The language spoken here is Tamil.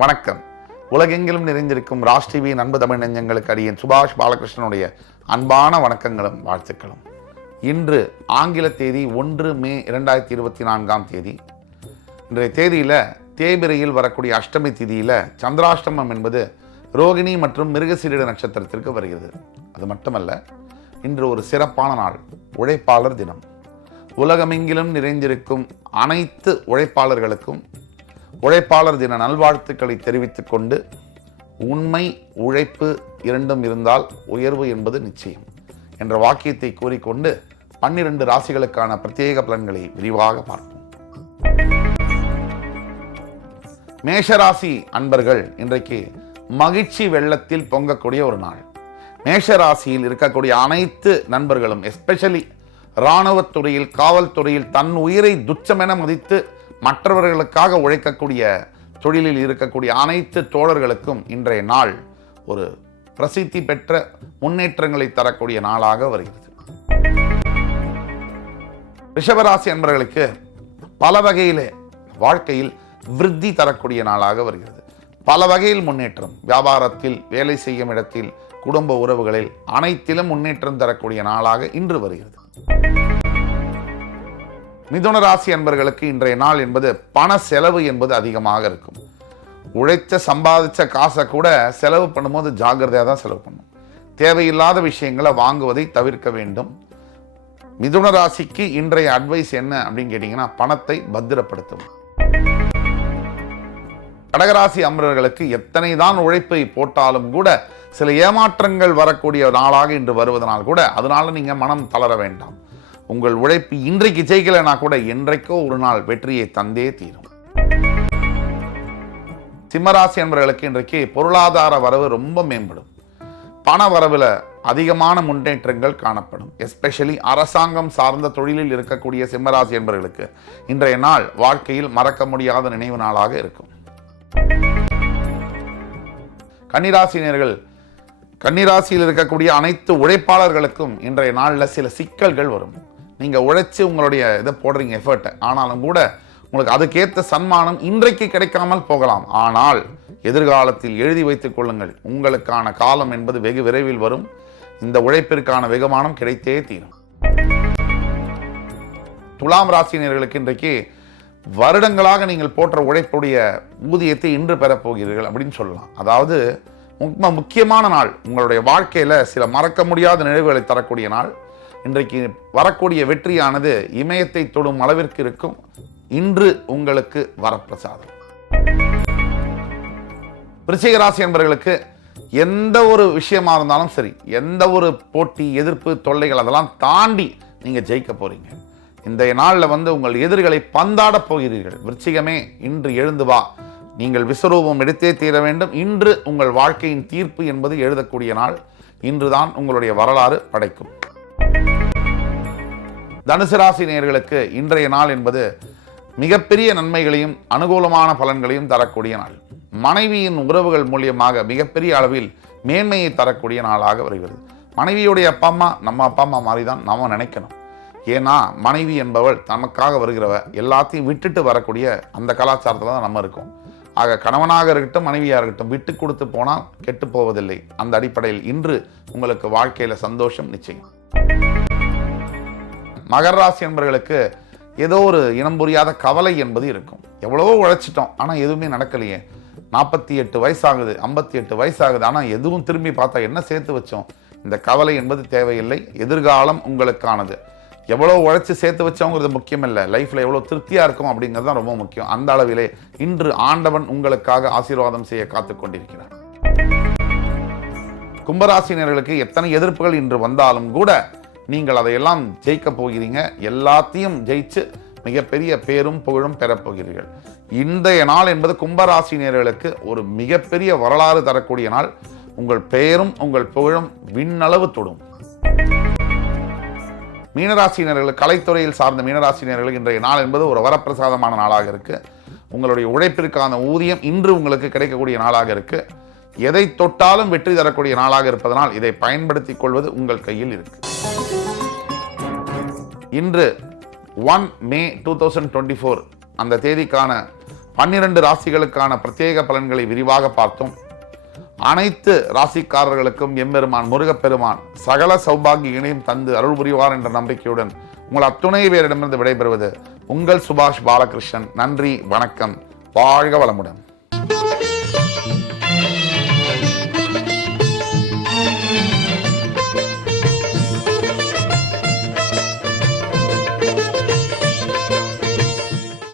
வணக்கம். உலகெங்கிலும் நிறைந்திருக்கும் ராஜ் டிவியின் அன்பு தமிழ் நெஞ்சங்களுக்கு அடியேன் சுபாஷ் பாலகிருஷ்ணனுடைய அன்பான வணக்கங்களும் வாழ்த்துக்களும். இன்று ஆங்கில தேதி 1 மே 2024 இன்றைய தேதியில் தேய்பிரையில் வரக்கூடிய அஷ்டமி திதியில் சந்திராஷ்டமம் என்பது ரோகிணி மற்றும் மிருகசீரிட நட்சத்திரத்திற்கு வருகிறது. அது மட்டுமல்ல, இன்று ஒரு சிறப்பான நாள், உழைப்பாளர் தினம். உலகமெங்கிலும் நிறைந்திருக்கும் அனைத்து உழைப்பாளர்களுக்கும் உழைப்பாளர் தின நல்வாழ்த்துக்களை தெரிவித்துக் கொண்டு, உண்மை உழைப்பு இரண்டும் இருந்தால் உயர்வு என்பது நிச்சயம் என்ற வாக்கியத்தை கூறிக்கொண்டு 12 ராசிகளுக்கான பிரத்யேக பலன்களை விரிவாக பார்ப்போம். மேஷராசி அன்பர்கள் இன்றைக்கு மகிழ்ச்சி வெள்ளத்தில் பொங்கக்கூடிய ஒரு நாள். மேஷராசியில் இருக்கக்கூடிய அனைத்து நண்பர்களும், எஸ்பெஷலி இராணுவத்துறையில், காவல்துறையில் தன் உயிரை துச்சமென மதித்து மற்றவர்களுக்காக உழைக்கக்கூடிய தொழிலில் இருக்கக்கூடிய அனைத்து தோழர்களுக்கும் இன்றைய நாள் ஒரு பிரசித்தி பெற்ற முன்னேற்றங்களை தரக்கூடிய நாளாக வருகிறது. ரிஷபராசி அன்பர்களுக்கு பல வகையிலே வாழ்க்கையில் விருத்தி தரக்கூடிய நாளாக வருகிறது. பல வகையில் முன்னேற்றம், வியாபாரத்தில், வேலை செய்யும் இடத்தில், குடும்ப உறவுகளில் அனைத்திலும் முன்னேற்றம் தரக்கூடிய நாளாக இன்று வருகிறது. மிதுன ராசி அன்பர்களுக்கு இன்றைய நாள் என்பது பண செலவு என்பது அதிகமாக இருக்கும். உழைச்ச சம்பாதிச்ச காசை கூட செலவு பண்ணும்போது ஜாக்கிரதையாக தான் செலவு பண்ணும். தேவையில்லாத விஷயங்களை வாங்குவதை தவிர்க்க வேண்டும். மிதுன ராசிக்கு இன்றைய அட்வைஸ் என்ன அப்படின்னு கேட்டீங்கன்னா, பணத்தை பத்திரப்படுத்தும். கடகராசி அன்பர்களுக்கு எத்தனை தான் உழைப்பை போட்டாலும் கூட சில ஏமாற்றங்கள் வரக்கூடிய நாளாக இன்று வருவதனால் கூட அதனால நீங்க மனம் தளர வேண்டாம். உங்கள் உழைப்பு இன்றைக்கு ஜெயிக்கலைன்னா கூட என்றைக்கோ ஒரு நாள் வெற்றியை தந்தே தீரும். சிம்மராசி என்பவர்களுக்கு இன்றைக்கு பொருளாதார வரவு ரொம்ப மேம்படும். பண வரவில் அதிகமான முன்னேற்றங்கள் காணப்படும். எஸ்பெஷலி அரசாங்கம் சார்ந்த தொழிலில் இருக்கக்கூடிய சிம்மராசி என்பவர்களுக்கு இன்றைய நாள் வாழ்க்கையில் மறக்க முடியாத நினைவு நாளாக இருக்கும். கன்னிராசினியர்கள், கன்னிராசியில் இருக்கக்கூடிய அனைத்து உழைப்பாளர்களுக்கும் இன்றைய நாளில் சில சிக்கல்கள் வரும். நீங்கள் உழைச்சி உங்களுடைய இதை போடுறீங்க எஃபர்ட்டை, ஆனாலும் கூட உங்களுக்கு அதுக்கேற்ற சன்மானம் இன்றைக்கு கிடைக்காமல் போகலாம். ஆனால் எதிர்காலத்தில் எழுதி வைத்துக் கொள்ளுங்கள், உங்களுக்கான காலம் என்பது வெகு விரைவில் வரும். இந்த உழைப்பிற்கான வெகுமானம் கிடைத்தே தீரும். துலாம் ராசினியர்களுக்கு இன்றைக்கு வருடங்களாக நீங்கள் போற்ற உழைப்புடைய ஊதியத்தை இன்று பெறப்போகிறீர்கள் அப்படின்னு சொல்லலாம். அதாவது முக்கியமான நாள், உங்களுடைய வாழ்க்கையில் சில மறக்க முடியாத நினைவுகளை தரக்கூடிய நாள். இன்றைக்கு வரக்கூடிய வெற்றியானது இமயத்தை தொடும் அளவிற்கு இருக்கும். இன்று உங்களுக்கு வரப்பிரசாதம். விருச்சிக ராசி என்பவர்களுக்கு எந்த ஒரு விஷயமா இருந்தாலும் சரி, எந்த ஒரு போட்டி, எதிர்ப்பு, தொல்லைகள் அதெல்லாம் தாண்டி நீங்க ஜெயிக்க போறீங்க. இந்த நாளில் உங்கள் எதிரிகளை பந்தாட போகிறீர்கள். விருச்சிகமே, இன்று எழுந்து வா, நீங்கள் விஸ்வரூபம் எடுத்தே தீர வேண்டும். இன்று உங்கள் வாழ்க்கையின் தீர்ப்பு என்பது எழுதக்கூடிய நாள். இன்றுதான் உங்களுடைய வரலாறு படைக்கும். தனுசு ராசி நேயர்களுக்கு இன்றைய நாள் என்பது மிகப்பெரிய நன்மைகளையும் அனுகூலமான பலன்களையும் தரக்கூடிய நாள். மனைவியின் உறவுகள் மூலியமாக மிகப்பெரிய அளவில் மேன்மையை தரக்கூடிய நாளாக வருகிறது. மனைவியுடைய அப்பா அம்மா நம்ம அப்பா அம்மா மாதிரி தான் நம்ம நினைக்கணும். ஏன்னா மனைவி என்பவள் நமக்காக வருகிறவ, எல்லாத்தையும் விட்டுட்டு வரக்கூடிய அந்த கலாச்சாரத்தில் தான் நம்ம இருக்கோம். ஆக கணவனாக இருக்கட்டும், மனைவியாக இருக்கட்டும், விட்டு கொடுத்து போனால் கெட்டு போவதில்லை. அந்த அடிப்படையில் இன்று உங்களுக்கு வாழ்க்கையில் சந்தோஷம் நிச்சயம். மகர ராசி என்பவர்களுக்கு ஏதோ ஒரு இனம் புரியாத கவலை என்பது இருக்கும். எவ்வளவோ உழைச்சிட்டோம், ஆனால் எதுவுமே நடக்கலையே. 48 வயசாகுது, 58 வயசாகுது, ஆனால் எதுவும் திரும்பி பார்த்தா என்ன சேர்த்து வச்சோம். இந்த கவலை என்பது தேவையில்லை. எதிர்காலம் உங்களுக்கானது. எவ்வளோ உழைச்சி சேர்த்து வச்சோங்கிறது முக்கியம் இல்லை, லைஃப்பில் எவ்வளோ திருப்தியாக இருக்கும் அப்படிங்கிறது தான் ரொம்ப முக்கியம். அந்த அளவிலே இன்று ஆண்டவன் உங்களுக்காக ஆசீர்வாதம் செய்ய காத்து கொண்டிருக்கிறார். கும்பராசினியர்களுக்கு எத்தனை எதிர்ப்புகள் இன்று வந்தாலும் கூட நீங்கள் அதையெல்லாம் ஜெயிக்க போகிறீங்க. எல்லாத்தையும் ஜெயிச்சு மிகப்பெரிய பேரும் புகழும் பெறப்போகிறீர்கள். இன்றைய நாள் என்பது கும்பராசினியர்களுக்கு ஒரு மிகப்பெரிய வரலாறு தரக்கூடிய நாள். உங்கள் பெயரும் உங்கள் புகழும் விண்ணளவு தொடும். மீனராசினியர்கள், கலைத்துறையில் சார்ந்த மீனராசினியர்களுக்கு இன்றைய நாள் என்பது ஒரு வரப்பிரசாதமான நாளாக இருக்கு. உங்களுடைய உழைப்பிற்கான ஊதியம் இன்று உங்களுக்கு கிடைக்கக்கூடிய நாளாக இருக்கு. எதை தொட்டாலும் வெற்றி தரக்கூடிய நாளாக இருப்பதனால் இதை பயன்படுத்திக் கொள்வது உங்கள் கையில் இருக்கு. இன்று 1 மே 2024 அந்த தேதிக்கான 12 ராசிகளுக்கான பிரத்யேக பலன்களை விரிவாக பார்த்தோம். அனைத்து ராசிக்காரர்களுக்கும் எம்பெருமான் முருகப்பெருமான் சகல சௌபாகியங்களையும் தந்து அருள் புரிவார் என்ற நம்பிக்கையுடன் உங்கள் அத்துணை பேரிடமிருந்து விடைபெறுவது உங்கள் சுபாஷ் பாலகிருஷ்ணன். நன்றி, வணக்கம், வாழ்க வளமுடன்.